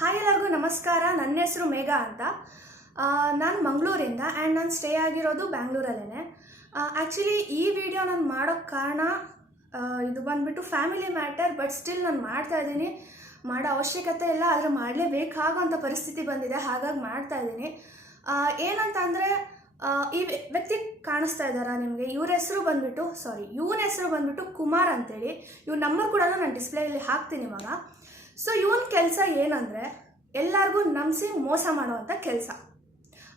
Hi ಎಲ್ಲರಿಗೂ ನಮಸ್ಕಾರ. ನನ್ನ ಹೆಸರು ಮೇಘ ಅಂತ. ನಾನು ಮಂಗಳೂರಿಂದ ಆ್ಯಂಡ್ ನಾನು ಸ್ಟೇ ಆಗಿರೋದು ಬ್ಯಾಂಗ್ಳೂರಲ್ಲೇ. ಆ್ಯಕ್ಚುಲಿ ಈ ವಿಡಿಯೋ ನಾನು ಮಾಡೋಕ್ಕೆ ಕಾರಣ ಇದು ಬಂದುಬಿಟ್ಟು ಫ್ಯಾಮಿಲಿ ಮ್ಯಾಟರ್. ಬಟ್ ಸ್ಟಿಲ್ ನಾನು ಮಾಡ್ತಾಯಿದ್ದೀನಿ. ಮಾಡೋ ಅವಶ್ಯಕತೆ ಇಲ್ಲ, ಆದರೆ ಮಾಡಲೇಬೇಕಾಗೋಂಥ ಪರಿಸ್ಥಿತಿ ಬಂದಿದೆ, ಹಾಗಾಗಿ ಮಾಡ್ತಾಯಿದ್ದೀನಿ. ಏನಂತ ಅಂದರೆ, ಈ ವ್ಯಕ್ತಿ ಕಾಣಿಸ್ತಾ ಇದ್ದಾರಾ ನಿಮಗೆ? ಇವನ ಹೆಸರು ಬಂದುಬಿಟ್ಟು ಕುಮಾರ್ ಅಂತೇಳಿ. ಇವ್ರ ನಂಬರ್ ಕೂಡ ನಾನು ಡಿಸ್ಪ್ಲೇಯಲ್ಲಿ ಹಾಕ್ತೀನಿ ಇವಾಗ. ಸೊ ಇವನ ಕೆಲಸ ಏನಂದರೆ, ಎಲ್ಲರಿಗೂ ನಂಬಿಸಿ ಮೋಸ ಮಾಡುವಂಥ ಕೆಲಸ.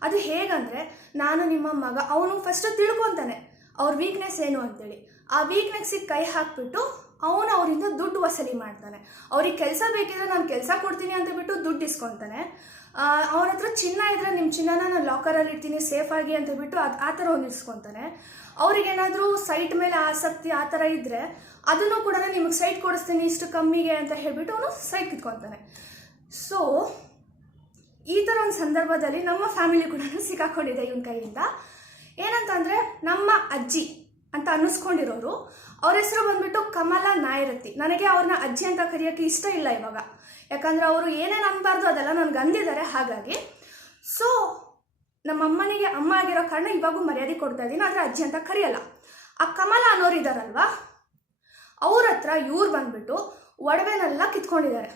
ಅದು ಹೇಗಂದರೆ, ನಾನು ನಿಮ್ಮ ಮಗ, ಅವನು ಫಸ್ಟು ತಿಳ್ಕೊತಾನೆ ಅವ್ರ ವೀಕ್ನೆಸ್ ಏನು ಅಂತೇಳಿ. ಆ ವೀಕ್ನೆಸ್ಸಿಗೆ ಕೈ ಹಾಕಿಬಿಟ್ಟು ಅವನು ಅವರಿಂದ ದುಡ್ಡು ವಸೂಲಿ ಮಾಡ್ತಾನೆ. ಅವ್ರಿಗೆ ಕೆಲಸ ಬೇಕಿದ್ರೆ ನಾನು ಕೆಲಸ ಕೊಡ್ತೀನಿ ಅಂತ ಬಿಟ್ಟು ದುಡ್ಡು ಇಸ್ಕೊತಾನೆ. ಅವನ ಹತ್ರ ಚಿನ್ನ ಇದ್ದರೆ ನಿಮ್ಮ ಚಿನ್ನನ ನಾನು ಲಾಕರಲ್ಲಿ ಇಡ್ತೀನಿ ಸೇಫಾಗಿ ಅಂತ ಬಿಟ್ಟು ಆ ಥರ ಒಂದು ಇಸ್ಕೊತಾನೆ. ಅವ್ರಿಗೇನಾದರೂ ಸೈಟ್ ಮೇಲೆ ಆಸಕ್ತಿ ಆ ಥರ ಇದ್ದರೆ ಅದನ್ನು ಕೂಡ ನಿಮಗೆ ಸೈಟ್ ಕೊಡಿಸ್ತೀನಿ ಇಷ್ಟು ಕಮ್ಮಿಗೆ ಅಂತ ಹೇಳ್ಬಿಟ್ಟು ಅವನು ಸೈಟ್ ಕಿತ್ಕೊತಾನೆ. ಸೊ ಈ ಥರ ಒಂದು ಸಂದರ್ಭದಲ್ಲಿ ನಮ್ಮ ಫ್ಯಾಮಿಲಿ ಕೂಡ ಸಿಕ್ಕಾಕೊಂಡಿದೆ ಇವನ ಕೈಯಿಂದ. ಏನಂತಂದರೆ, ನಮ್ಮ ಅಜ್ಜಿ ಅಂತ ಅನ್ನಿಸ್ಕೊಂಡಿರೋರು, ಅವ್ರ ಹೆಸರು ಬಂದುಬಿಟ್ಟು ಕಮಲಾ ನಾಯರತಿ. ನನಗೆ ಅವ್ರನ್ನ ಅಜ್ಜಿ ಅಂತ ಕರೆಯೋಕ್ಕೆ ಇಷ್ಟ ಇಲ್ಲ ಇವಾಗ, ಯಾಕಂದರೆ ಅವರು ಏನೇನು ಅನ್ಬಾರ್ದು ಅದೆಲ್ಲ ನನಗೆ ಅಂದಿದ್ದಾರೆ. ಹಾಗಾಗಿ ಸೊ ನಮ್ಮ ಅಮ್ಮನಿಗೆ ಅಮ್ಮ ಆಗಿರೋ ಕಾರಣ ಇವಾಗೂ ಮರ್ಯಾದೆ ಕೊಡ್ತಾ ಇದ್ದೀನಿ, ಆದರೆ ಅಜ್ಜಿ ಅಂತ ಕರೆಯಲ್ಲ. ಆ ಕಮಲಾ ಅನ್ನೋರು ಇದ್ದಾರಲ್ವ, ಅವ್ರ ಹತ್ರ ಇವ್ರು ಬಂದುಬಿಟ್ಟು ಒಡವೆನೆಲ್ಲ ಕಿತ್ಕೊಂಡಿದ್ದಾರೆ.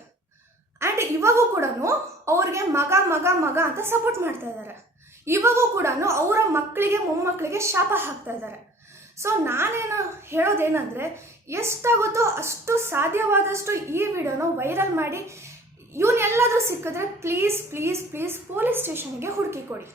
ಆ್ಯಂಡ್ ಇವಾಗೂ ಕೂಡ ಅವ್ರಿಗೆ ಮಗ ಮಗ ಮಗ ಅಂತ ಸಪೋರ್ಟ್ ಮಾಡ್ತಾ ಇದ್ದಾರೆ. ಇವಾಗೂ ಕೂಡ ಅವರ ಮಕ್ಕಳಿಗೆ ಮೊಮ್ಮಕ್ಕಳಿಗೆ ಶಾಪ ಹಾಕ್ತಾ ಇದ್ದಾರೆ. ಸೊ ನಾನೇನು ಹೇಳೋದೇನೆಂದರೆ, ಎಷ್ಟಾಗುತ್ತೋ ಅಷ್ಟು ಸಾಧ್ಯವಾದಷ್ಟು ಈ ವಿಡಿಯೋನ ವೈರಲ್ ಮಾಡಿ ಇವನ್ನೆಲ್ಲಾದರೂ ಸಿಕ್ಕಿದ್ರೆ ಪ್ಲೀಸ್ ಪ್ಲೀಸ್ ಪ್ಲೀಸ್ ಪೊಲೀಸ್ ಸ್ಟೇಷನ್ಗೆ ಹುಡುಕಿ ಕೊಡಿ.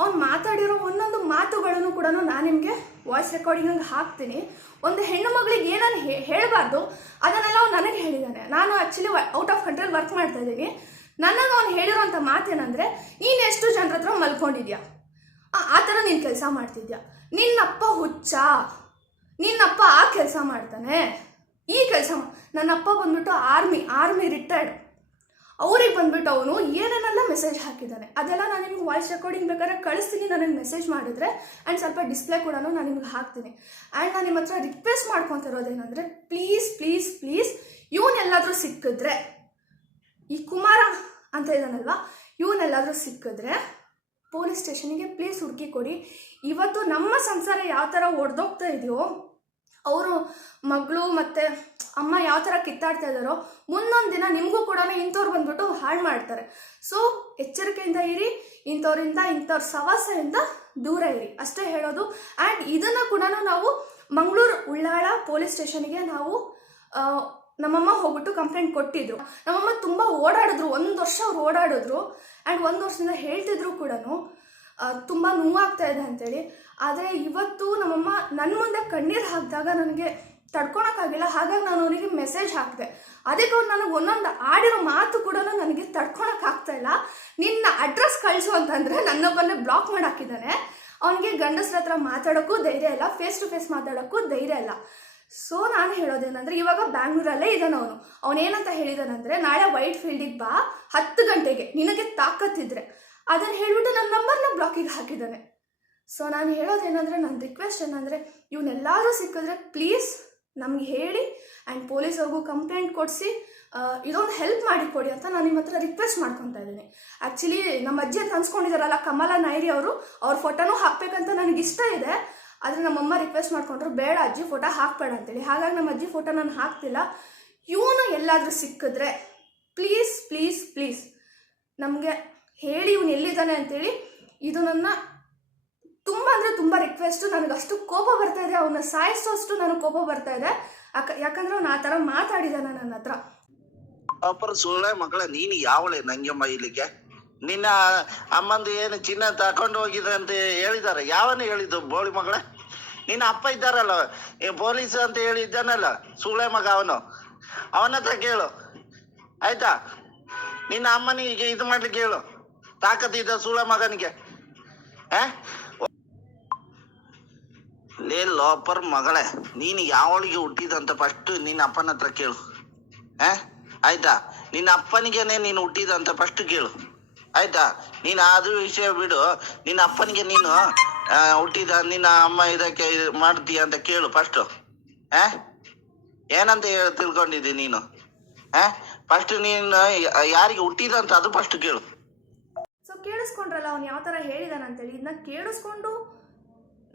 ಅವ್ನು ಮಾತಾಡಿರೋ ಒಂದೊಂದು ಮಾತುಗಳನ್ನು ಕೂಡ ನಾನು ನಿಮಗೆ ವಾಯ್ಸ್ ರೆಕಾರ್ಡಿಂಗ್ ಹಾಕ್ತೀನಿ. ಒಂದು ಹೆಣ್ಣು ಮಗಳಿಗೆ ಏನನ್ನು ಹೇಳಬಾರ್ದು ಅದನ್ನೆಲ್ಲ ಅವ್ನು ನನಗೆ ಹೇಳಿದ್ದಾನೆ. ನಾನು ಆ್ಯಕ್ಚುಲಿ ಔಟ್ ಆಫ್ ಕಂಟ್ರಿಯಲ್ಲಿ ವರ್ಕ್ ಮಾಡ್ತಾ ಇದ್ದೀನಿ. ನನಗೆ ಅವ್ನು ಹೇಳಿರೋಂಥ ಮಾತೇನೆಂದರೆ, ನೀನು ಎಷ್ಟು ಜನರ ಹತ್ರ ಮಲ್ಕೊಂಡಿದ್ಯಾ, ಆ ಥರ ನೀನು ಕೆಲಸ ಮಾಡ್ತಿದ್ಯಾ, ನಿನ್ನಪ್ಪ ಹುಚ್ಚ, ನಿನ್ನಪ್ಪ ಆ ಕೆಲಸ ಮಾಡ್ತಾನೆ, ಈ ಕೆಲಸ ನನ್ನಪ್ಪ ಬಂದ್ಬಿಟ್ಟು ಆರ್ಮಿ ರಿಟೈರ್ಡ್. ಅವ್ರಿಗೆ ಬಂದ್ಬಿಟ್ಟು ಅವನು ಏನೇನೆಲ್ಲ ಮೆಸೇಜ್ ಹಾಕಿದ್ದಾನೆ ಅದೆಲ್ಲ ನಾನು ನಿಮ್ಗೆ ವಾಯ್ಸ್ ರೆಕಾರ್ಡಿಂಗ್ ಬೇಕಾದ್ರೆ ಕಳಿಸ್ತೀನಿ. ನನಗೆ ಮೆಸೇಜ್ ಮಾಡಿದರೆ ಆ್ಯಂಡ್ ಸ್ವಲ್ಪ ಡಿಸ್ಪ್ಲೇ ಕೂಡ ನಾನು ನಿಮ್ಗೆ ಹಾಕ್ತೀನಿ. ಆ್ಯಂಡ್ ನಾನು ನಿಮ್ಮ ಹತ್ರ ರಿಕ್ವೆಸ್ಟ್ ಮಾಡ್ಕೊತಿರೋದೇನೆಂದರೆ, ಪ್ಲೀಸ್ ಪ್ಲೀಸ್ ಪ್ಲೀಸ್ ಇವನ್ನೆಲ್ಲಾದರೂ ಸಿಕ್ಕಿದ್ರೆ, ಈ ಕುಮಾರ ಅಂತ ಇದ್ದಾನಲ್ವ, ಇವನ್ನೆಲ್ಲಾದರೂ ಸಿಕ್ಕಿದ್ರೆ ಪೊಲೀಸ್ ಸ್ಟೇಷನಿಗೆ ಪ್ಲೀಸ್ ಹುಡುಕಿ ಕೊಡಿ. ಇವತ್ತು ನಮ್ಮ ಸಂಸಾರ ಯಾವ ಥರ ಒಡೆದೋಗ್ತಾ ಇದೆಯೋ, ಅವರು ಮಗಳು ಮತ್ತು ಅಮ್ಮ ಯಾವ ಥರ ಕಿತ್ತಾಡ್ತಾ ಇದ್ದಾರೋ, ಮುಂದೊಂದು ದಿನ ನಿಮಗೂ ಕೂಡ ಇಂಥವ್ರು ಬಂದ್ಬಿಟ್ಟು ಹಾಳು ಮಾಡ್ತಾರೆ. ಸೊ ಎಚ್ಚರಿಕೆಯಿಂದ ಇರಿ, ಇಂಥವ್ರ ಸವಾಸದಿಂದ ದೂರ ಇರಿ, ಅಷ್ಟೇ ಹೇಳೋದು. ಆ್ಯಂಡ್ ಇದನ್ನು ಕೂಡ ನಾವು ಮಂಗಳೂರು ಉಳ್ಳಾಳ ಪೊಲೀಸ್ ಸ್ಟೇಷನ್ಗೆ ನಾವು ನಮ್ಮಮ್ಮ ಹೋಗ್ಬಿಟ್ಟು ಕಂಪ್ಲೇಂಟ್ ಕೊಟ್ಟಿದ್ರು. ನಮ್ಮಮ್ಮ ತುಂಬ ಓಡಾಡಿದ್ರು, 1 ವರ್ಷ ಅವ್ರು ಓಡಾಡಿದ್ರು. ಆ್ಯಂಡ್ 1 ವರ್ಷದಿಂದ ಹೇಳ್ತಿದ್ರು ಕೂಡ ತುಂಬ ನೋವಾಗ್ತಾ ಇದೆ ಅಂತೇಳಿ. ಆದರೆ ಇವತ್ತು ನಮ್ಮಮ್ಮ ನನ್ನ ಮುಂದೆ ಕಣ್ಣೀರು ಹಾಕಿದಾಗ ನನಗೆ ತಡ್ಕೊಳಕ್ಕಾಗಿಲ್ಲ. ಹಾಗಾಗಿ ನಾನು ಅವನಿಗೆ ಮೆಸೇಜ್ ಹಾಕಿದೆ. ಅದಕ್ಕೆ ಅವ್ರು ನನಗೆ ಒಂದೊಂದು ಆಡಿರೋ ಮಾತು ಕೂಡ ನನಗೆ ತಡ್ಕೊಳಕ್ಕಾಗ್ತಾ ಇಲ್ಲ. ನಿನ್ನ ಅಡ್ರೆಸ್ ಕಳಿಸು ಅಂತಂದರೆ ನನ್ನೊಬ್ಬನ್ನೇ ಬ್ಲಾಕ್ ಮಾಡಿ ಹಾಕಿದ್ದಾನೆ. ಅವನಿಗೆ ಗಂಡಸ್ರ ಹತ್ರ ಮಾತಾಡೋಕ್ಕೂ ಧೈರ್ಯ ಇಲ್ಲ, ಫೇಸ್ ಟು ಫೇಸ್ ಮಾತಾಡೋಕ್ಕೂ ಧೈರ್ಯ ಇಲ್ಲ. ಸೊ ನಾನು ಹೇಳೋದೇನೆಂದರೆ, ಇವಾಗ ಬ್ಯಾಂಗ್ಳೂರಲ್ಲೇ ಇದ್ದಾನೆ ಅವನು. ಅವನೇನಂತ ಹೇಳಿದಾನಂದರೆ, ನಾಳೆ ವೈಟ್ ಫೀಲ್ಡಿಗೆ ಬಾ 10 ಗಂಟೆಗೆ, ನಿನಗೆ ತಾಕತ್ತಿದ್ರೆ ಅದನ್ನು ಹೇಳಿಬಿಟ್ಟು ನನ್ನ ನಂಬರ್ನ ಬ್ಲಾಕಿಗೆ ಹಾಕಿದ್ದಾನೆ. ಸೊ ನಾನು ಹೇಳೋದೇನೆಂದರೆ, ನನ್ನ ರಿಕ್ವೆಸ್ಟ್ ಏನಂದರೆ, ಇವನ್ನೆಲ್ಲರೂ ಸಿಕ್ಕಿದ್ರೆ ಪ್ಲೀಸ್ ನಮಗೆ ಹೇಳಿ ಆ್ಯಂಡ್ ಪೊಲೀಸವ್ರಿಗೂ ಕಂಪ್ಲೇಂಟ್ ಕೊಡಿಸಿ ಇದೊಂದು ಹೆಲ್ಪ್ ಮಾಡಿಕೊಡಿ ಅಂತ ನಾನು ನಿಮ್ಮ ಹತ್ರ ರಿಕ್ವೆಸ್ಟ್ ಮಾಡ್ಕೊತಾ ಇದ್ದೀನಿ. ಆ್ಯಕ್ಚುಲಿ ನಮ್ಮ ಅಜ್ಜಿ ಅಂತ ಅನ್ಸ್ಕೊಂಡಿದ್ದಾರಲ್ಲ ಕಮಲಾ ನಾಯರಿ ಅವರು, ಅವ್ರ ಫೋಟೋನೂ ಹಾಕಬೇಕಂತ ನನಗೆ ಇಷ್ಟ ಇದೆ. ಆದರೆ ನಮ್ಮಮ್ಮ ರಿಕ್ವೆಸ್ಟ್ ಮಾಡ್ಕೊಂಡ್ರು, ಬೇಡ ಅಜ್ಜಿ ಫೋಟೋ ಹಾಕಬೇಡ ಅಂತೇಳಿ. ಹಾಗಾಗಿ ನಮ್ಮ ಅಜ್ಜಿ ಫೋಟೋ ನಾನು ಹಾಕ್ತಿಲ್ಲ. ಇವನು ಎಲ್ಲಾದರೂ ಸಿಕ್ಕಿದ್ರೆ ಪ್ಲೀಸ್ ಪ್ಲೀಸ್ ಪ್ಲೀಸ್ ನಮಗೆ ಹೇಳಿ ಇವನು ಎಲ್ಲಿದ್ದಾನೆ ಅಂತೇಳಿ. ಇದು ನನ್ನ ತುಂಬ ಅಂದರೆ ತುಂಬ ರಿಕ್ವೆಸ್ಟು. ನನಗೆ ಅಷ್ಟು ಕೋಪ ಬರ್ತಾ ಇದೆ, ಅವನ್ನ ಸಾಯಿಸೋಷ್ಟು ನನಗೆ ಕೋಪ ಬರ್ತಾ ಇದೆ. ಯಾಕಂದ್ರೆ ಅವ್ನು ಆ ಥರ ಮಾತಾಡಿದಾನೆ ನನ್ನ ಹತ್ರ. ಅಪ್ಪರ ಸುಳ್ಳೆ ಮಕ್ಕಳ, ನೀನು ಯಾವಳೆ ನಂಗೆಮ್ಮ ಇಲ್ಲಿಗೆ? ನಿನ್ನ ಅಮ್ಮಂದು ಏನು ಚಿನ್ನ ತಕೊಂಡು ಹೋಗಿದ್ರೆ ಅಂತ ಹೇಳಿದ್ದಾರೆ. ಯಾವನು ಹೇಳಿದ್ದು ಬೋಳಿ ಮಗಳ? ನಿನ್ನ ಅಪ್ಪ ಇದ್ದಾರಲ್ಲ ಪೊಲೀಸ್ ಅಂತ ಹೇಳಿದ್ದಾನಲ್ಲ ಸುಳ್ಳೆ ಮಗ, ಅವನ ಹತ್ರ ಕೇಳು ಆಯ್ತಾ. ನಿನ್ನ ಅಮ್ಮನಿಗೆ ಇದು ಮಾಡ್ಲಿಕ್ಕೆ ಹೇಳು, ತಾಕತ್ತಿದ್ದ ಸುಳ್ಳೆ ಮಗನಿಗೆ. ಲೇ ಲೋಪರ್ ಮಗಳೇ, ನೀನು ಯಾವಳಿಗೆ ಹುಟ್ಟಿದಂತ ಫಸ್ಟ್ ನಿನ್ನ ಅಪ್ಪನ ಹತ್ರ ಕೇಳು ಆಯ್ತಾ. ನಿನ್ನ ಅಪ್ಪನಿಗೆನೆ ನೀನು ಹುಟ್ಟಿದಂತ ಫಸ್ಟ್ ಕೇಳು ಆಯ್ತಾ. ನೀನು ಅದು ವಿಷಯ ಬಿಡು, ನಿನ್ನ ಅಪ್ಪನಿಗೆ ನೀನು ಹುಟ್ಟಿದ ನಿನ್ನ ಅಮ್ಮ ಇದಕ್ಕೆ ಮಾಡ್ತೀಯ ಅಂತ ಕೇಳು ಫಸ್ಟು. ಏನಂತ ತಿಳ್ಕೊಂಡಿದ್ದಿ ನೀನು? ಫಸ್ಟ್ ನೀನು ಯಾರಿಗೆ ಹುಟ್ಟಿದಂತ ಅದು ಫಸ್ಟ್ ಕೇಳು. ಸೊ ಕೇಳಿಸ್ಕೊಂಡ್ರಲ್ಲ ಅವ್ನು ಯಾವ ಥರ ಹೇಳಿದಾನಂತೇಳಿ. ಇದನ್ನ ಕೇಳಿಸ್ಕೊಂಡು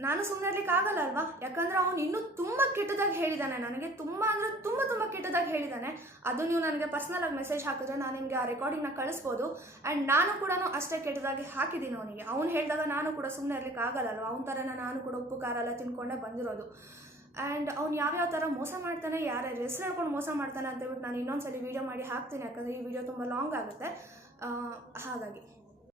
ನಾನು ಸುಮ್ಮನೆ ಇರ್ಲಿಕ್ಕೆ ಆಗಲ್ಲ ಅಲ್ವಾ, ಯಾಕಂದ್ರೆ ಅವ್ನು ಇನ್ನೂ ತುಂಬ ಕೆಟ್ಟದಾಗಿ ಹೇಳಿದ್ದಾನೆ ನನಗೆ, ತುಂಬ ಅಂದರೆ ತುಂಬ ಕೆಟ್ಟದಾಗಿ ಹೇಳಿದ್ದಾನೆ. ಅದು ನೀವು ನನಗೆ ಪರ್ಸ್ನಲಾಗಿ ಮೆಸೇಜ್ ಹಾಕಿದ್ರೆ ನಾನು ನಿಮಗೆ ಆ ರೆಕಾರ್ಡಿಂಗ್ನ ಕಳಿಸ್ಬೋದು. ಆ್ಯಂಡ್ ನಾನು ಕೂಡ ಅಷ್ಟೇ ಕೆಟ್ಟದಾಗಿ ಹಾಕಿದ್ದೀನಿ ಅವನಿಗೆ. ಅವ್ನು ಹೇಳಿದಾಗ ನಾನು ಕೂಡ ಸುಮ್ಮನೆ ಇರ್ಲಿಕ್ಕೆ ಆಗಲ್ಲ ಅಲ್ವಾ, ಅವನ ಥರನ ನಾನು ಕೂಡ ಉಪ್ಪು ಖಾರ ಎಲ್ಲ ತಿನ್ಕೊಂಡೇ ಬಂದಿರೋದು. ಆ್ಯಂಡ್ ಅವ್ನು ಯಾವ್ಯಾವ ಥರ ಮೋಸ ಮಾಡ್ತಾನೆ, ಯಾರ್ಯಾರು ಹೆಸರು ಹೇಳ್ಕೊಂಡು ಮೋಸ ಮಾಡ್ತಾನೆ ಅಂತೇಳ್ಬಿಟ್ಟು ನಾನು ಇನ್ನೊಂದ್ಸಲಿ ವೀಡಿಯೋ ಮಾಡಿ ಹಾಕ್ತೀನಿ, ಯಾಕಂದರೆ ಈ ವಿಡಿಯೋ ತುಂಬ ಲಾಂಗ್ ಆಗುತ್ತೆ ಹಾಗಾಗಿ.